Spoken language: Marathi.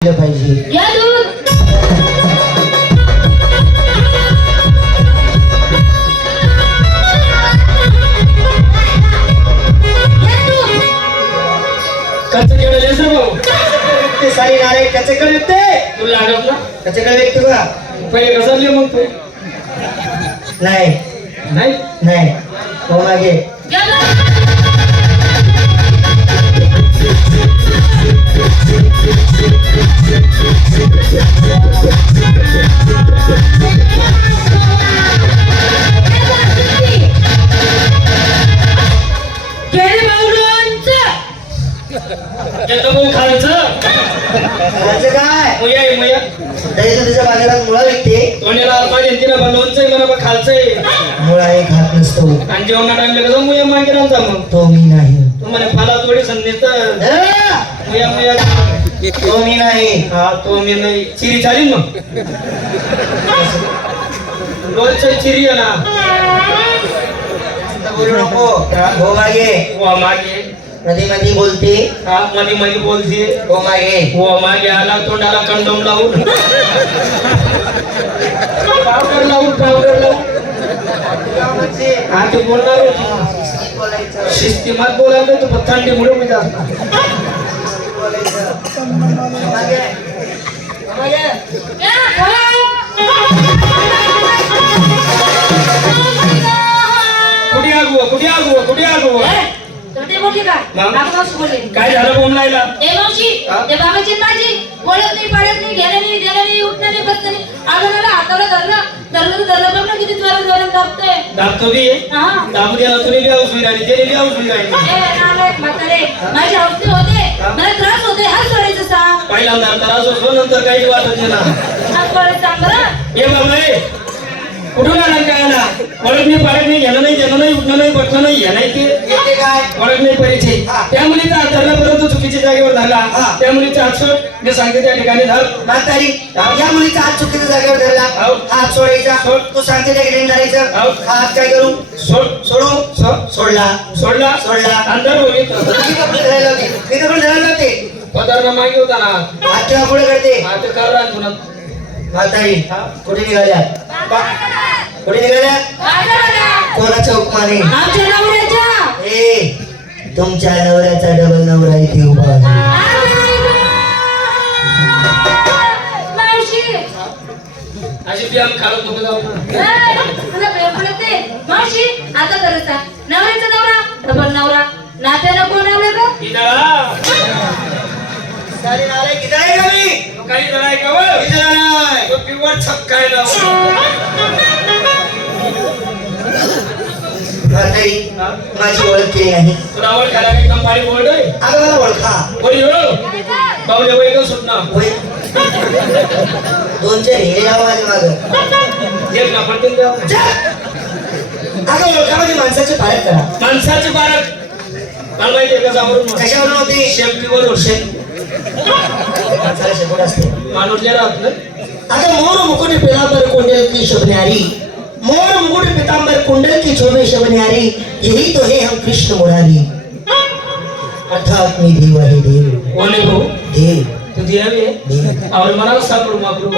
केलं पाहिजे. लेसर भाऊ ते सारी नारे कचेकडे विकते तुला लागत ना? कचेकडे विकते बघा. पहिले घसरले मग तू. नाही. नाही? नाही. हो मागे. येतं भाऊ खायचं काय? मुया आहे मुया. त्याच्या तुझ्या बाजारात मुळा विकते? तोंडाला पाहिजे तिला पण लोणचं आहे मला खालचंय. मुळा हात नसतो. आणि जेवणा टाइमला कसं मुया मागे राहता मग. तो मी नाही. तू म्हणे फाला थोडी संधी तर. अं! मुया मुया. तो मी नाही. हा तो मी नाही. चिरी चालीन मग. लोणचं चिरी आहे ना. बोलू नको. हो मागे. हो मागे. मध्ये मध्ये बोलते. हा मध्ये मध्ये बोलते. हो मागे. हो मागे आला तोंडाला कंडोम लावून. पावडर लावून पावडर लावून. हा ते बोलणार होती. बोलायचं शिस्तीमात बोलायला पण थंडीमुळे मी जास्त मागे. मोठी का मग? काकाच बोलले? काय झालं बोंबलायला? ए मावशी हा? ते बाबाची माझी बोलत नाही पाडत नाही घेणं नाही देणं नाही उठणं नाही बसणं नाही. अगं मला हाताला धरलं धरलं धरलं बघ ना किती जोरात जोरात दाबतोय. दाबतो की? हा. दाबू द्याला तुला बी औषध राहिली त्याने बी औषध राहिली ए नालायक म्हातारे माझी औषधी होते. हा? मला त्रास होते हात सोडायचं सांग. पहिल्यांदा त्रास होतो नंतर काही वाटत नाही ना. सोडायचं सांग बरं. बाबा कुठून आला काय आला? पडत नाही पाडत नाही घेणं नाही देणं नाही उठणं नाही बसणं नाही हे नाही ते पडत नाही परिचय हा. त्या मुलीचा हात धरला परंतु चुकीच्या जागेवर धरला. हा. त्या मुलीचा हात सोड. मी सांगते त्या ठिकाणी धर. म्हातारी या मुलीचा हात चुकीच्या जागेवर धरला. हाव. हात सोडायचा. सोड. तू सांगते त्या ठिकाणी धरायचं. हाव. हात काय करू? सोड. सोडू? सोड. सोडला. सोडला. सोडला. अंदर कपडे धरायला होते. किती कपडे धरायला होते. पदार्थ मागे होता ना. हात तेव्हा पुढे करते. हात कर राहत पुन्हा म्हातारी कुठे निघाल्या? कुठे निघाल्या. कोणाच्या उपमाने तुमच्या नवऱ्याचा डबल नवरा इथे उभा आहे. मावशी! अशी बियाम खालत नको जाऊ. ना तुला प्रेम पडत नाही? मावशी आता नवऱ्याचा नवरा डबल नवरा. नात्यानं कोण आलं ग? इथं सारी नारे किती आहे का मी काही जण आहे का बरं? किती जण आहे? तो पिवट छक्का आहे ना. माझी ओळख केली नाही तुला काही आहे अगं मला ओळखा. कोणी हो पावले वय का सुटना होय. दोन चार हिरे लावा माझ्या मागं. एक ना पडतील द्या. अगं ओळखा माझी माणसाची पालक करा. माणसाची बारक मला माहिती आहे का सावरून कशावरून होती? शेपटीवर शेप. माणसाला शेपूट असते. राहत ना? अगं मोर मुकुट पितांबर कुंडल की शोभन्यारी. मोर मुकुट पितांबर कुंडल की शोभे शोभन्यारी यही तो है हम कृष्ण मुरारी. अर्थात मी देव आहे देव. कोणी भाऊ? देव. आहे? देव. आवड मला सापडू मापडू